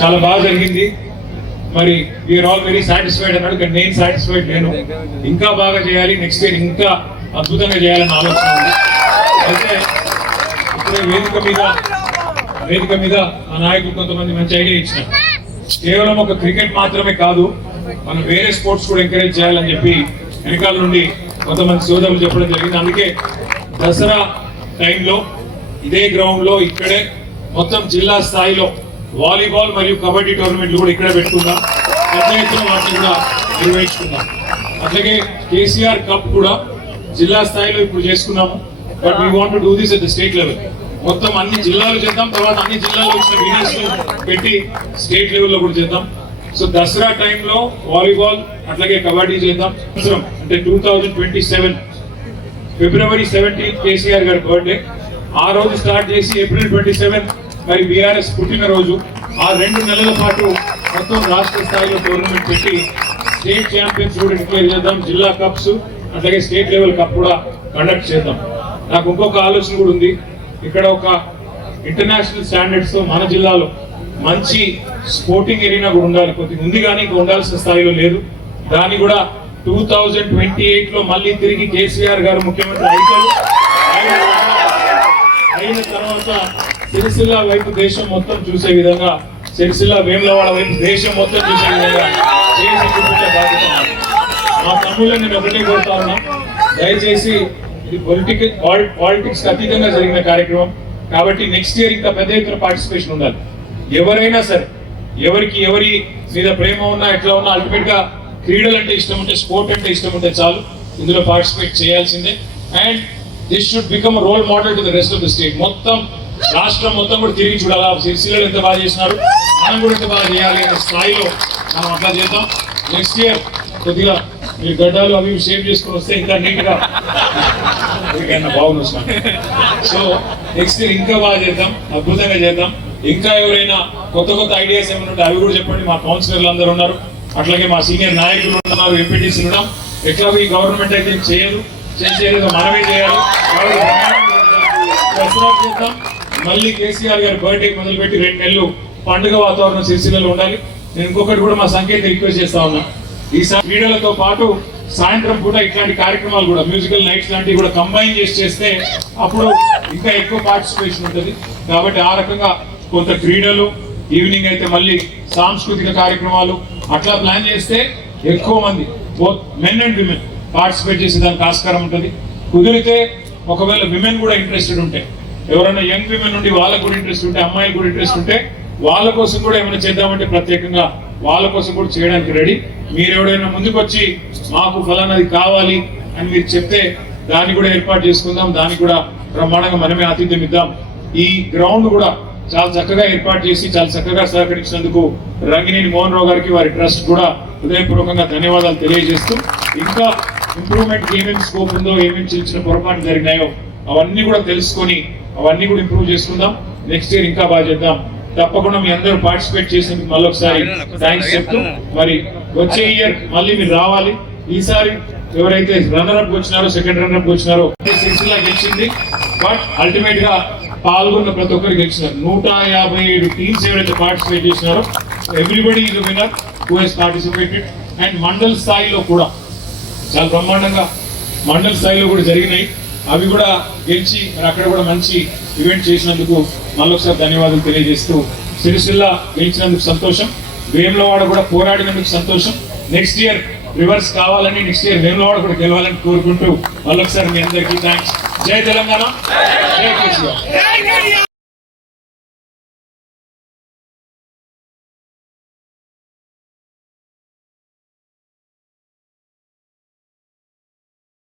చాలా బాగా జరిగింది. మరి వీఆర్ ఆల్ వెరీ సాటిస్ఫైడ్ అన్నాడు, కానీ నేను సాటిస్ఫైడ్ లేను. ఇంకా బాగా చేయాలి, నెక్స్ట్ ఇయర్ ఇంకా అద్భుతంగా చేయాలని ఆలోచన ఉంది. అయితే ఇప్పుడే వేదిక మీద ఆ నాయకులు కొంతమంది మంచి ఐడియా ఇచ్చినారు. కేవలం ఒక క్రికెట్ మాత్రమే కాదు, మనం వేరే స్పోర్ట్స్ కూడా ఎంకరేజ్ చేయాలని చెప్పి వెనకాల నుండి కొంతమంది సోదరులు చెప్పడం జరిగింది. అందుకే దసరా టైంలో ఇదే గ్రౌండ్ లో ఇక్కడే మొత్తం జిల్లా స్థాయిలో వాలీబాల్ మరియు కబడ్డీ టోర్నమెంట్లు కూడా ఇక్కడ పెట్టుకుందాం, పెద్ద ఎత్తున వాటిని కూడా నిర్వహించుకుందాం. అట్లాగే కేసీఆర్ కప్ కూడా జిల్లా స్థాయిలో ఇప్పుడు చేసుకున్నాము, but we want to do this at the state level. మొత్తం అన్ని జిల్లాలు చేద్దాం, తర్వాత అన్ని జిల్లాలో వచ్చిన వినర్స్ పెట్టి స్టేట్ లెవెల్లో కూడా చేద్దాం. సో దసరా టైంలో వాలీబాల్ అట్లాగే కబడ్డీ చేద్దాం. అంటే 2027 ఫిబ్రవరి 17 కేసీఆర్ గారి బర్త్డే, ఆ రోజు స్టార్ట్ చేసి ఏప్రిల్ 27 మరి బీఆర్ఎస్ పుట్టినరోజు, ఆ 2 నెలల పాటు మొత్తం రాష్ట్ర స్థాయిలో టోర్నమెంట్ పెట్టి స్టేట్ ఛాంపియన్స్ కూడా డిక్లేర్ చేద్దాం. జిల్లా కప్స్ అట్లాగే స్టేట్ లెవెల్ కప్ కూడా కండక్ట్ చేద్దాం. నాకు ఇంకొక ఆలోచన కూడా ఉంది. ఇక్కడ ఒక ఇంటర్నేషనల్ స్టాండర్డ్స్ తో మన జిల్లాలో మంచి స్పోర్టింగ్ ఏరియా కూడా ఉండాలి. కొద్దిగా ఉంది కానీ ఇంకా ఉండాల్సిన స్థాయిలో లేదు. దాన్ని కూడా 2028లో మళ్ళీ తిరిగి కేసీఆర్ గారు ముఖ్యమంత్రి అయిన తర్వాత సిరిసిల్ల వైపు దేశం మొత్తం చూసే విధంగా, సిరిసిల్ల వేములవాడ వైపు దేశం మొత్తం చూసే విధంగా చేసి చూపించే బాధ్యత. మా తమ్ముళ్ళని నేను ఒకటే కోరుతా ఉన్నా, దయచేసి ఇది పాలిటిక్స్ అతీతంగా జరిగిన కార్యక్రమం కాబట్టి నెక్స్ట్ ఇయర్ ఇంకా పెద్ద ఎత్తున పార్టిసిపేషన్ ఉండాలి. ఎవరైనా సరే, ఎవరికి ఎవరి మీద ప్రేమ ఉన్నా ఎట్లా ఉన్నా, అల్టిమేట్ గా క్రీడలు అంటే ఇష్టం ఉంటే, స్పోర్ట్ అంటే ఇష్టం ఉంటే చాలు, ఇందులో పార్టిసిపేట్ చేయాల్సిందే. And this should become role model to the rest of the state. మొత్తం రాష్ట్రం మొత్తం కూడా తిరిగి చూడాలా, సిరిసిల్లలో ఎంత బాగా చేసినారు, మనం కూడా ఎంత బాగా చేయాలి అనే స్థాయిలో మనం అట్లా చేద్దాం. నెక్స్ట్ ఇయర్ కొద్దిగా మీరు గడ్డాలు అవి షేప్ చేసుకుని వస్తే ఇంకా నీట్ గా బాగుంది. సో నెక్స్ట్ ఇయర్ ఇంకా బాగా చేద్దాం, అద్భుతంగా చేద్దాం. ఇంకా ఎవరైనా కొత్త ఐడియాస్ ఏమైనా ఉంటే అవి కూడా చెప్పండి. మా కౌన్సిలర్లు అందరూ ఉన్నారు, అట్లాగే మా సీనియర్ నాయకులు ఉన్నారు, ఎంపీటీసీలు ఉన్నాం. ఎట్లాగో ఈ గవర్నమెంట్ అయితే చేయదు, చేసేది మనమే చేయాలి. దసరా చేద్దాం. మళ్ళీ కేసీఆర్ గారి బర్త్డే మొదలుపెట్టి 2 నెలలు పండుగ వాతావరణం సిరిసిల్లలో ఉండాలి. నేను ఇంకొకటి కూడా మా సంకేత రిక్వెస్ట్ చేస్తా ఉన్నా, ఈసారి క్రీడలతో పాటు సాయంత్రం పూట ఇట్లాంటి కార్యక్రమాలు కూడా, మ్యూజికల్ నైట్స్ లాంటివి కూడా కంబైన్ చేస్తే అప్పుడు ఇంకా ఎక్కువ పార్టిసిపేషన్ ఉంటుంది. కాబట్టి ఆ రకంగా కొంత క్రీడలు, ఈవినింగ్ అయితే మళ్ళీ సాంస్కృతిక కార్యక్రమాలు అట్లా ప్లాన్ చేస్తే ఎక్కువ మంది both men and women participate చేసే దానికి ఆస్కారం ఉంటుంది. కుదిరితే ఒకవేళ విమెన్ కూడా ఇంట్రెస్టెడ్ ఉంటే, ఎవరైనా యంగ్ విమెన్ నుండి వాళ్ళకు కూడా ఇంట్రెస్ట్ ఉంటే, అమ్మాయిలు కూడా ఇంట్రెస్ట్ ఉంటే, వాళ్ళ కోసం కూడా ఏమైనా చేద్దామంటే ప్రత్యేకంగా వాళ్ళ కోసం కూడా చేయడానికి రెడీ. మీరు ఎవరైనా ముందుకు వచ్చి మాకు ఫలానాది కావాలి అని మీరు చెప్తే దాన్ని కూడా ఏర్పాటు చేసుకుందాం, దానికి కూడా బ్రహ్మాండంగా మనమే ఆతిథ్యం ఇద్దాం. ఈ గ్రౌండ్ కూడా చాలా చక్కగా ఏర్పాటు చేసి చాలా చక్కగా సహకరించినందుకు రంగినేని మోహన్ రావు గారికి, వారి ట్రస్ట్ కూడా హృదయపూర్వకంగా ధన్యవాదాలు తెలియజేస్తూ, ఇంకా ఇంప్రూవ్మెంట్ ఏమేమి స్కోప్ ఉందో, ఏమేమి చిన్న చిన్న పొరపాట్లు జరిగినాయో అవన్నీ కూడా తెలుసుకొని అవన్నీ కూడా ఇంప్రూవ్ చేసుకుందాం. నెక్స్ట్ ఇయర్ ఇంకా బాగా చేద్దాం. తప్పకుండా మీ అందరూ పార్టిసిపేట్ చేసేందుకు మళ్ళొకసారి థ్యాంక్స్ చెప్తూ, మరి వచ్చే ఇయర్ మళ్ళీ మీరు రావాలి. ఈసారి ఎవరైతే రన్నర్ అప్ వచ్చినారో, సెకండ్ రన్నర్ అప్ వచ్చినారో, సిరిసిల్ల గెలిచింది, బట్ అల్టిమేట్ గా పాల్గొన్న ప్రతి ఒక్కరు గెలిచినారు. 157 టీమ్స్ ఎవరైతే పార్టిసిపేట్ చేసినారో everybody is winner who has participated. And mandal స్థాయిలో కూడా చాలా బ్రహ్మాండంగా మండల్ స్థాయిలో కూడా జరిగినాయి, అవి కూడా గెలిచి మరి అక్కడ కూడా మంచి ఈవెంట్ చేసినందుకు మళ్ళొకసారి ధన్యవాదాలు తెలియజేస్తూ, సిరిసిల్ల గెలిచినందుకు సంతోషం, వేములవాడ కూడా పోరాడినందుకు సంతోషం. నెక్స్ట్ ఇయర్ రివర్స్ కావాలని, నెక్స్ట్ ఇయర్ వేములవాడ కూడా గెలవాలని కోరుకుంటూ మళ్ళొకసారి మీ అందరికీ థ్యాంక్స్. జై తెలంగాణ, జై కేసీఆర్.